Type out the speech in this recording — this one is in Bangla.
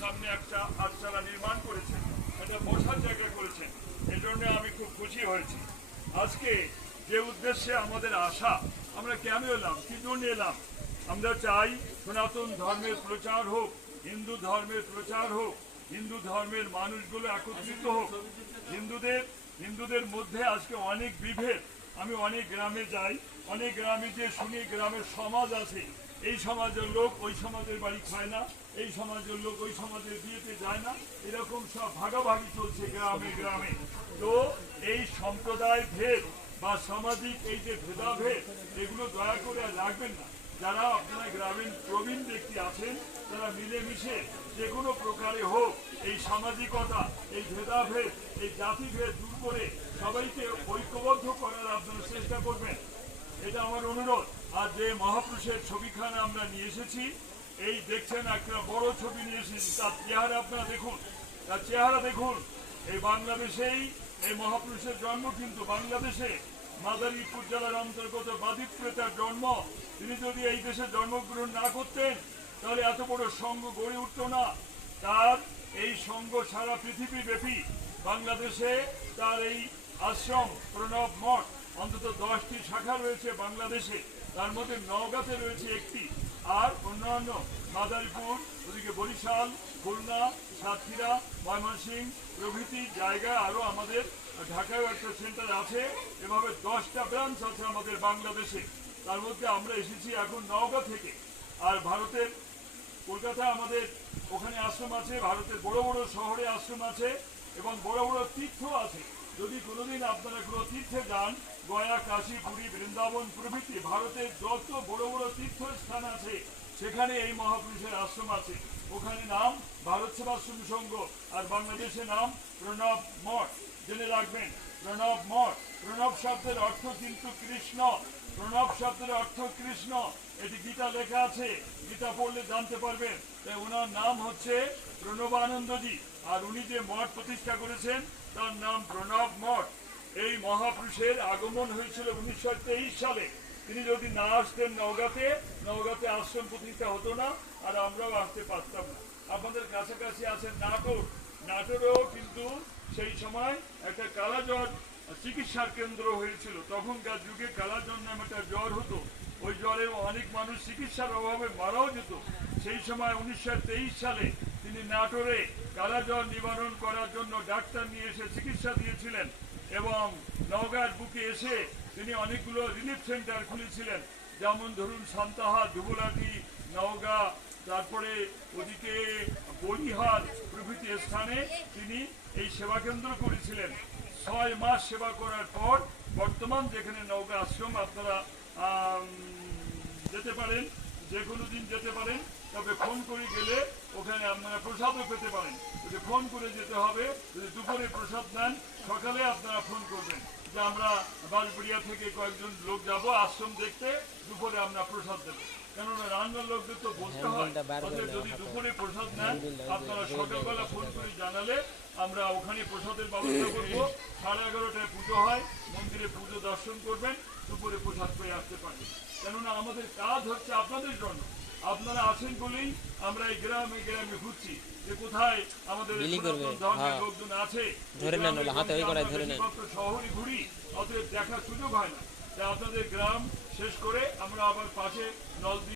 সামনে একটা আটচালা নির্মাণ করেছেন, একটা বসার জায়গা করেছেন। এই জন্য আমি খুব খুশি হয়েছি। আজকে যে উদ্দেশ্যে আমাদের আশা, আমরা কেন এলাম, কি জন্য এলাম? আমরা চাই সনাতন ধর্মের প্রচার হোক, হিন্দু ধর্মের প্রচার হোক, হিন্দু ধর্মের মানুষগুলো একত্রিত হোক। হিন্দুদের মধ্যে আজকে অনেক বিভেদ। আমি অনেক গ্রামে যাই, অনেক গ্রামে যে শুনি গ্রামের সমাজ আছে, এই সমাজের লোক ওই সমাজের বাড়ি খায় না, এই সমাজের লোক ওই সমাজের বিয়েতে যায় না, এরকম সব ভাগাভাগি চলছে গ্রামে গ্রামে। তো এই সম্প্রদায় ভেদ বা সামাজিক এই যে ভেদাভেদ, এগুলো দয়া করে আর রাখবেন না। যারা আপনারা গ্রামীণ প্রবীণ ব্যক্তি আছেন, তারা মিলেমিশে যে কোনো প্রকারে হোক এই সামাজিকতা, এই ভেদাভেদ, এই জাতিভেদ দূর করে সবাইকে ঐক্যবদ্ধ করার আপনারা চেষ্টা করবেন, এটা আমার অনুরোধ। আর যে মহাপুরুষের ছবিখানা আমরা নিয়ে এসেছি, এই দেখছেন একটা বড় ছবি নিয়ে এসেছি, তার চেহারা আপনারা দেখুন, তার চেহারা দেখুন। এই বাংলাদেশেই এই মহাপুরুষের জন্ম, কিন্তু বাংলাদেশে মাদারীপুর জেলার অন্তর্গত বাদিতপুরে তার জন্ম। তিনি যদি এই দেশে জন্মগ্রহণ না করতেন, তাহলে এত বড় সংঘ গড়ে উঠত না। তার এই সংঘ সারা পৃথিবী ব্যাপী, বাংলাদেশে তার এই আশ্রম প্রণব মঠ অন্তত 10টি শাখা রয়েছে বাংলাদেশে, তার মধ্যে নওগাঁতে রয়েছে একটি, আর অন্যান্য মাদারীপুর, ওদিকে বরিশাল, খুলনা, সাতক্ষীরা, ময়মনসিংহ প্রভৃতি জায়গায়, আরও আমাদের ঢাকায় একটা সেন্টার আছে। এভাবে 10টা ব্রাঞ্চ আছে আমাদের বাংলাদেশে। তার মধ্যে আমরা এসেছি এখন নওগাঁ থেকে। আর ভারতের কলকাতা আমাদের ওখানে আশ্রম আছে, ভারতের বড় বড় শহরে আশ্রম আছে এবং বড় বড় তীর্থ আছে। যদি কোনোদিন আপনারা কোনো তীর্থে যান, গয়া, কাশী, পুরী, বৃন্দাবন প্রভৃতি ভারতের যত বড় বড় তীর্থস্থান আছে, সেখানে এই মহাপুরুষের আশ্রম আছে। ওখানে নাম ভারত সেবাশ্রম সংঘ, আর বাংলাদেশে নাম প্রণব মঠ। জেনে রাখবেন, প্রণব মঠ। প্রণব শব্দের অর্থ কিন্তু কৃষ্ণ। প্রণব শব্দের অর্থ কৃষ্ণ, এটি গীতা লেখা আছে, গীতা পড়লে জানতে পারবেন। তাই ওনার নাম হচ্ছে প্রণবানন্দজি, আর উনি যে মঠ প্রতিষ্ঠা করেছেন তার নাম প্রণব মঠ। এই মহাপুরুষের আগমন হয়েছিল 1923 সালে। তিনি যদি না আসতেন নওগাঁতে আশ্রম প্রতিষ্ঠা হতো না, আর আমরাও আসতে পারতাম না। আপনাদের কাছাকাছি আছেন নাটোর, নাটোরেও কিন্তু সেই সময় একটা কালাজ্বর চিকিৎসার কেন্দ্র হয়েছিল। তখনকার যুগে কালাজ্বর নামে একটা জ্বর হতো, ওই জ্বরে অনেক মানুষ চিকিৎসার অভাবে মারাও যেত। সেই সময় 1923 সালে তিনি নাটোরে কালাজ্বর নিবারণ করার জন্য ডাক্তার নিয়ে এসে চিকিৎসা দিয়েছিলেন, এবং নওগাঁর বুকে এসে তিনি অনেকগুলো রিলিফ সেন্টার খুলেছিলেন, যেমন ধরুন সান্তাহা, দুবলাটি, নওগাঁ, তারপরে ওদিকে বলিহার প্রভৃতি স্থানে তিনি এই সেবা কেন্দ্র করেছিলেন। 6 মাস সেবা করার পর বর্তমান যেখানে নওগাঁ আশ্রম, আপনারা যেতে পারেন, যে কোনো দিন যেতে পারেন, তবে ফোন করে গেলে ওখানে আপনারা প্রসাদও পেতে পারেন। যদি ফোন করে যেতে হবে, যদি দুপুরে প্রসাদ নেন, সকালে আপনারা ফোন করবেন যে আমরা বাঁশবেড়িয়া থেকে কয়েকজন লোক যাব আশ্রম দেখতে, দুপুরে আমরা প্রসাদ দেবো। কেননা রান্নার লোকদের তো বলতে হয়। যদি দুপুরে প্রসাদ নেন, আপনারা সকালবেলা ফোন করে জানালে আমরা ওখানে প্রসাদের ব্যবস্থা করবো। 11:30টায় পুজো হয়, মন্দিরে পুজো দর্শন করবেন, দুপুরে প্রসাদ পেয়ে আসতে পারবেন। কেননা আমাদের কাজ হচ্ছে আপনাদের জন্য। আপনারা আছেন বলেই আমরা এই গ্রামে গ্রামে ঘুরছি, যে কোথায় আমাদের ধর্মের লোকজন আছে। শহরে ঘুরি, অতএব দেখার সুযোগ হয় না। আপনাদের গ্রাম শেষ করে আমরা আবার পাশে নলদ্বীপ